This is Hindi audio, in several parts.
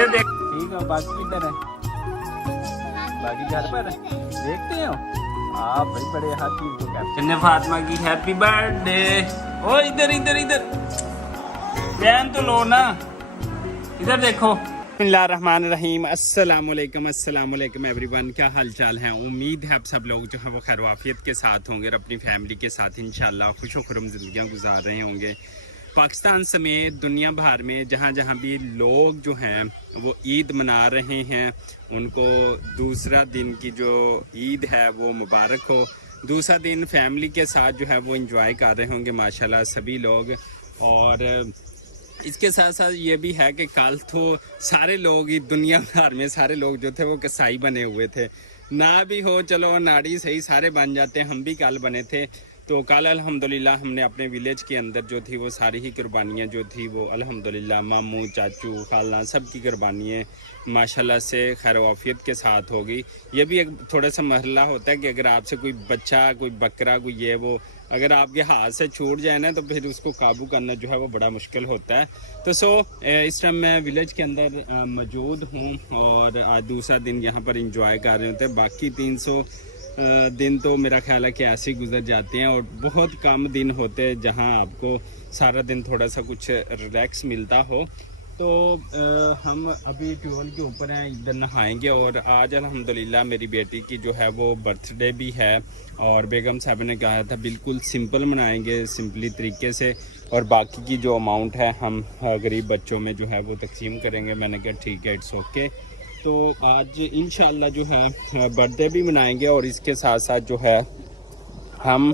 इधर देख। ठीक है, बाकी किधर है? बाकी घर पर है, देखते हो आप भाई बड़े हर चीज को कहते हैं। फातिमा की हैप्पी बर्थडे। ओ इधर इधर इधर बयान तो लो ना, इधर देखो। बिस्मिल्लाहिर्रहमानिर्रहीम। अस्सलामुअलैकुम एवरीवन, क्या हाल चाल है? उम्मीद है आप सब लोग जो है वो खैर वाफियत के साथ होंगे और अपनी फैमिली के साथ इंशाल्लाह खुश व खुर्रम ज़िंदगियाँ गुजार रहे होंगे। पाकिस्तान समेत दुनिया भर में जहाँ जहाँ भी लोग जो हैं वो ईद मना रहे हैं, उनको दूसरा दिन की जो ईद है वो मुबारक हो। दूसरा दिन फैमिली के साथ जो है वो एंजॉय कर रहे होंगे माशाल्लाह सभी लोग। और इसके साथ साथ ये भी है कि कल तो सारे लोग दुनिया भर में सारे लोग जो थे वो कसाई बने हुए थे। ना भी हो चलो नाड़ी सही सारे बन जाते हैं, हम भी कल बने थे। तो कल अल्हम्दुलिल्लाह हमने अपने विलेज के अंदर जो थी वो सारी ही कुर्बानियाँ जो थी वो अल्हम्दुलिल्लाह मामू चाचू खाला सब की कुर्बानियाँ माशाल्लाह से खैर वाफियत के साथ होगी। ये भी एक थोड़ा सा मरला होता है कि अगर आपसे कोई बच्चा कोई बकरा कोई ये वो अगर आपके हाथ से छूट जाए ना तो फिर उसको काबू करना जो है वो बड़ा मुश्किल होता है। तो इस टाइम मैं विलेज के अंदर मौजूद हूँ और आज दूसरा दिन यहाँ पर इंजॉय कर रहे होते हैं। बाकी 300 दिन तो मेरा ख्याल है कि ऐसे ही गुजर जाते हैं और बहुत कम दिन होते हैं जहाँ आपको सारा दिन थोड़ा सा कुछ रिलैक्स मिलता हो। तो हम अभी ट्यूबवेल के ऊपर हैं, इधर नहाएंगे। और आज अल्हम्दुलिल्लाह मेरी बेटी की जो है वो बर्थडे भी है और बेगम साहब ने कहा था बिल्कुल सिंपल मनाएंगे, सिंपली तरीके से, और बाकी की जो अमाउंट है हम गरीब बच्चों में जो है वो तकसीम करेंगे। मैंने कहा ठीक है, इट्स ओके। तो आज इंशाल्लाह जो है बर्थडे भी मनाएंगे और इसके साथ साथ जो है हम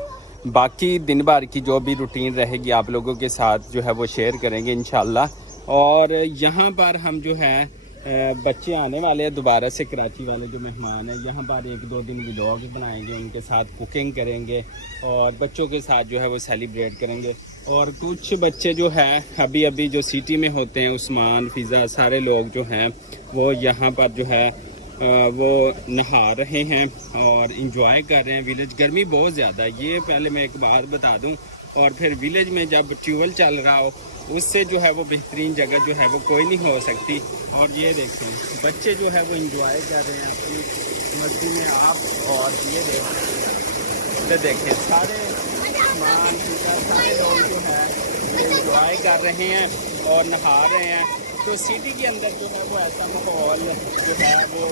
बाकी दिन भर की जो भी रूटीन रहेगी आप लोगों के साथ जो है वो शेयर करेंगे इंशाल्लाह। और यहाँ पर हम जो है बच्चे आने वाले हैं दोबारा से, कराची वाले जो मेहमान हैं, यहाँ पर 1-2 दिन व्लॉग बनाएंगे, उनके साथ कुकिंग करेंगे और बच्चों के साथ जो है वो सेलिब्रेट करेंगे। और कुछ बच्चे जो है अभी जो सिटी में होते हैं, उस्मान फ़िज़ा सारे लोग जो हैं वो यहाँ पर जो है वो नहा रहे हैं और इंजॉय कर रहे हैं। विलेज गर्मी बहुत ज़्यादा है, ये पहले मैं एक बात बता दूं। और फिर विलेज में जब ट्यूबवेल चल रहा हो उससे जो है वो बेहतरीन जगह जो है वो कोई नहीं हो सकती। और ये देखें बच्चे जो है वो इंजॉय कर रहे हैं अपनी मस्ती में आप। और ये देखें सारे सारे लोग जो है वो इंजॉय कर रहे हैं और नहा रहे हैं। तो सिटी के अंदर जो है वो ऐसा माहौल जो है वो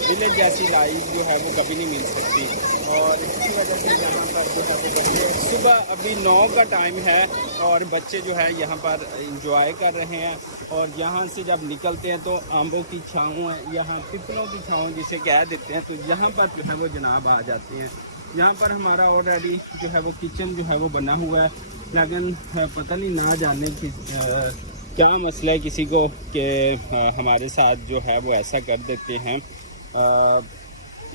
विलेज जैसी लाइफ जो है वो कभी नहीं मिल सकती। और इसकी वजह से यहाँ पर जो है वो बच्चे सुबह अभी 9 का टाइम है और बच्चे जो है यहाँ पर इंजॉय कर रहे हैं। और यहाँ से जब निकलते हैं तो आंबों की छाँव है, यहाँ पिपलों की छाँव जिसे कह देते हैं, तो यहाँ पर जो है वो जनाब आ जाते हैं। यहाँ पर हमारा ऑलरेडी जो है वो किचन जो है वो बना हुआ है, लेकिन पता नहीं ना जाने की क्या मसला है किसी को कि हमारे साथ जो है वो ऐसा कर देते हैं।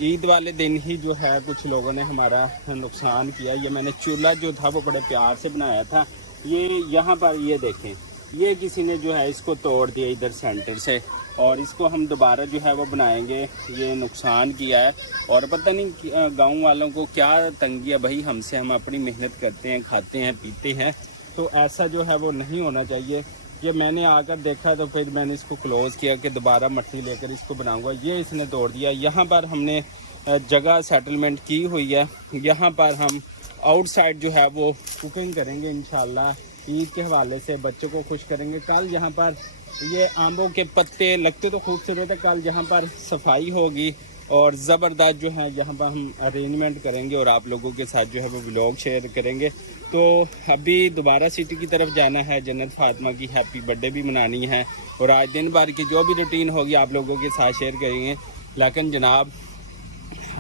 ईद वाले दिन ही जो है कुछ लोगों ने हमारा नुकसान किया। ये मैंने चूल्हा जो था वो बड़े प्यार से बनाया था, ये यहाँ पर ये देखें ये किसी ने जो है इसको तोड़ दिया इधर सेंटर से, और इसको हम दोबारा जो है वो बनाएंगे। ये नुकसान किया है और पता नहीं गांव वालों को क्या तंगी है भाई हमसे, हम अपनी मेहनत करते हैं, खाते हैं, पीते हैं, तो ऐसा जो है वो नहीं होना चाहिए। ये मैंने आकर देखा तो फिर मैंने इसको क्लोज़ किया कि दोबारा मट्टी लेकर इसको बनाऊंगा। ये इसने तोड़ दिया। यहाँ पर हमने जगह सेटलमेंट की हुई है, यहाँ पर हम आउटसाइड जो है वो कुकिंग करेंगे इंशाल्लाह। ईद के हवाले से बच्चों को खुश करेंगे। कल यहाँ पर ये आंबों के पत्ते लगते तो खूबसूरत है, कल यहाँ पर सफाई होगी और ज़बरदस्त जो है यहाँ पर हम अरेंजमेंट करेंगे और आप लोगों के साथ जो है वो व्लॉग शेयर करेंगे। तो अभी दोबारा सिटी की तरफ जाना है, जन्नत फातिमा की हैप्पी बर्थडे भी मनानी है और आज दिन भर की जो भी रूटीन होगी आप लोगों के साथ शेयर करेंगे। लेकिन जनाब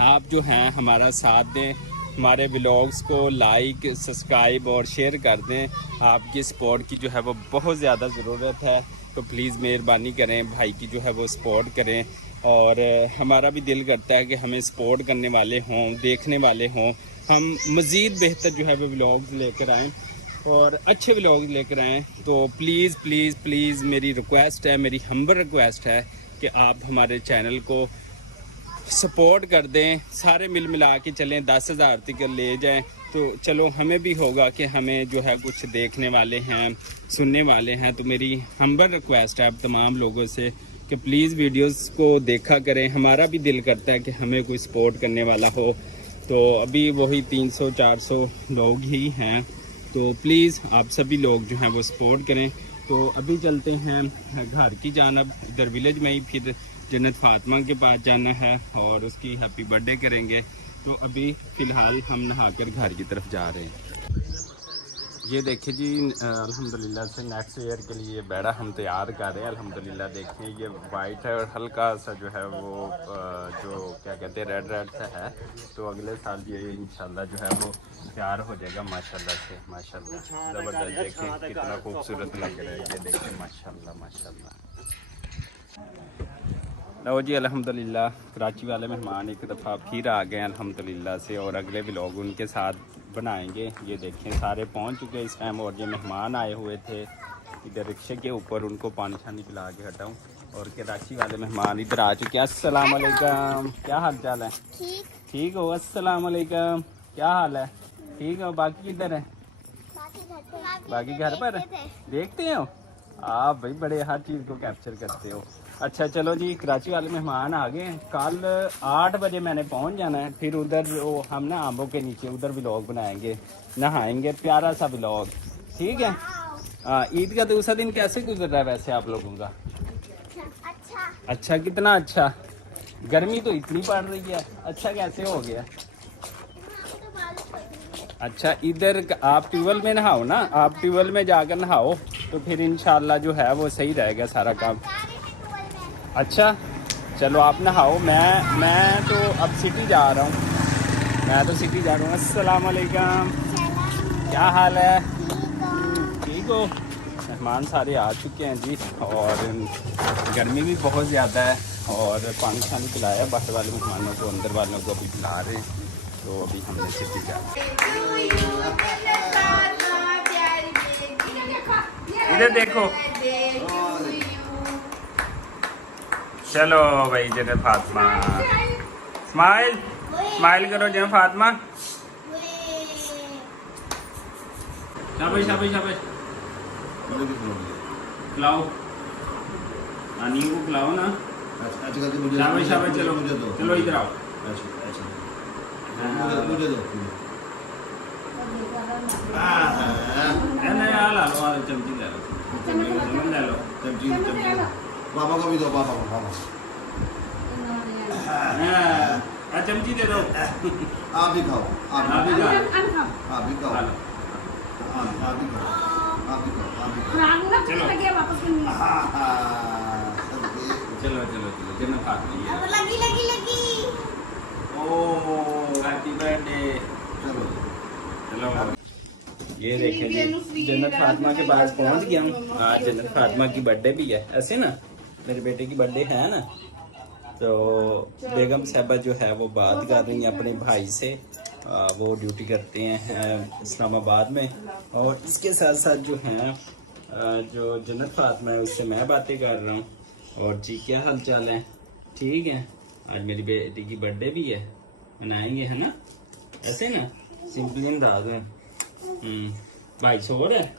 आप जो हैं हमारा साथ दें, हमारे व्लॉग्स को लाइक सब्सक्राइब और शेयर कर दें। आपकी सपोर्ट की जो है वो बहुत ज़्यादा ज़रूरत है, तो प्लीज़ मेहरबानी करें, भाई की जो है वो सपोर्ट करें। और हमारा भी दिल करता है कि हमें सपोर्ट करने वाले हों, देखने वाले हों, हम मज़ीद बेहतर जो है वो व्लॉग्स लेकर आएँ और अच्छे व्लॉग्स लेकर आएँ। तो प्लीज़ प्लीज़ प्लीज़ मेरी रिक्वेस्ट है, मेरी हम्बल रिक्वेस्ट है कि आप हमारे चैनल को सपोर्ट कर दें, सारे मिल मिला के चलें, 10,000 तक ले जाएं तो चलो हमें भी होगा कि हमें जो है कुछ देखने वाले हैं, सुनने वाले हैं। तो मेरी हम्बल रिक्वेस्ट है आप तमाम लोगों से कि प्लीज़ वीडियोस को देखा करें। हमारा भी दिल करता है कि हमें कोई सपोर्ट करने वाला हो। तो अभी वही 300-400 लोग ही हैं, तो प्लीज़ आप सभी लोग जो हैं वो सपोर्ट करें। तो अभी चलते हैं घर की जानब, इधर विलेज में ही फिर जन्नत फातिमा के पास जाना है और उसकी हैप्पी बर्थडे करेंगे। तो अभी फ़िलहाल हम नहाकर घर की तरफ जा रहे हैं। ये देखिए जी, अल्हम्दुलिल्लाह से नेक्स्ट ईयर के लिए बेड़ा हम तैयार कर रहे हैं। अल्हम्दुलिल्लाह देखिए ये वाइट है और हल्का सा जो है वो जो क्या कहते हैं रेड सा है। तो अगले साल ये इंशाल्लाह जो है वो तैयार हो जाएगा माशाल्लाह से। माशाल्लाह ज़बरदस्त, देखें कितना खूबसूरत लग रहा है। ये देखिए माशाल्लाह माशाल्लाह। लो जी, अल्हम्दुलिल्लाह कराची वाले मेहमान एक दफ़ा फिर आ गए अल्हम्दुलिल्लाह से, और अगले व्लॉग उनके साथ बनाएंगे। ये देखें सारे पहुंच चुके हैं इस टाइम, और ये मेहमान आए हुए थे इधर रिक्शे के ऊपर, उनको पानी शानी पिला के हटाऊँ। और कराची वाले मेहमान इधर आ चुके हैं। अस्सलाम वालेकुम, क्या हाल चाल है? ठीक हो? अस्सलाम वालेकुम, क्या हाल है? ठीक हो? बाकी किधर है? बाकी घर पर देखते हो आप? भाई बड़े हर चीज़ को कैप्चर करते हो। अच्छा चलो जी, कराची वाले मेहमान आ गए हैं। कल 8 बजे मैंने पहुंच जाना है, फिर उधर वो हम ना आंबों के नीचे उधर व्लॉग बनाएंगे, नहाएंगे, प्यारा सा व्लॉग, ठीक है? ईद का दूसरा दिन कैसे गुजर रहा है वैसे आप लोगों का? अच्छा, कितना अच्छा? गर्मी तो इतनी पड़ रही है, अच्छा कैसे हो गया? अच्छा, इधर आप ट्यूबवेल में नहाओ ना, आप ट्यूबवेल में जाकर नहाओ तो फिर इंशाल्लाह जो है वो सही रहेगा सारा काम। अच्छा चलो आप नहाओ, मैं तो अब सिटी जा रहा हूँ, मैं तो सिटी जा रहा हूँ। अस्सलाम वालेकुम, क्या हाल है? ठीक हो? मेहमान सारे आ चुके हैं जी, और गर्मी भी बहुत ज़्यादा है, और पानी शानी पिलाया बाहर वाले मेहमानों को, अंदर वालों को अभी पिला रहे हैं। तो अभी हमने सिटी जा, इधर देखो, चलो भाई जन्नत फातिमा, स्माइल स्माइल करो जन्नत फातिमा, शाबाश शाबाश शाबाश, खिलाओ नानी को, खिलाओ ना, शाबाश शाबाश। चलो चलो इधर आओ, मुझे दो, चमची ले लो, ले लो चमची, पापा को भी दो, पापा को, चमची दे दो। आप भी खाओ, आप भी खाओ, आप भी खाओ, आप भी खाओ, आप भी खाओ। चलो चलो चलो जन्नत फातिमा, लगी ओह हैप्पी बर्थडे। चलो चलो, ये देखें जी, जन्नत फातिमा के पास पहुंच गया हूँ। आज जन्नत फातिमा की बर्थडे भी है, ऐसे ना मेरे बेटे की बर्थडे है ना। तो बेगम साहबा जो है वो बात कर रही हैं अपने भाई से, वो ड्यूटी करते हैं इस्लामाबाद में, और इसके साथ साथ जो हैं जो जन्नत फातिमा है उससे मैं बातें कर रहा हूँ। और जी क्या हाल चाल है? ठीक है, आज मेरी बेटी की बर्थडे भी है, मनाएंगे है ना, ऐसे ना सिंपली अंदाज में। भाई सो रहा है,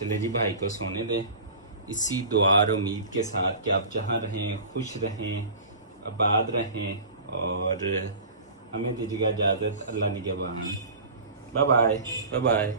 चले जी भाई को सोने दें, इसी दुआ और उम्मीद के साथ कि आप जहाँ रहें खुश रहें, आबाद रहें, और हमें दीजिएगा इजाज़त। अल्लाह निगहबान। Bye bye, bye bye.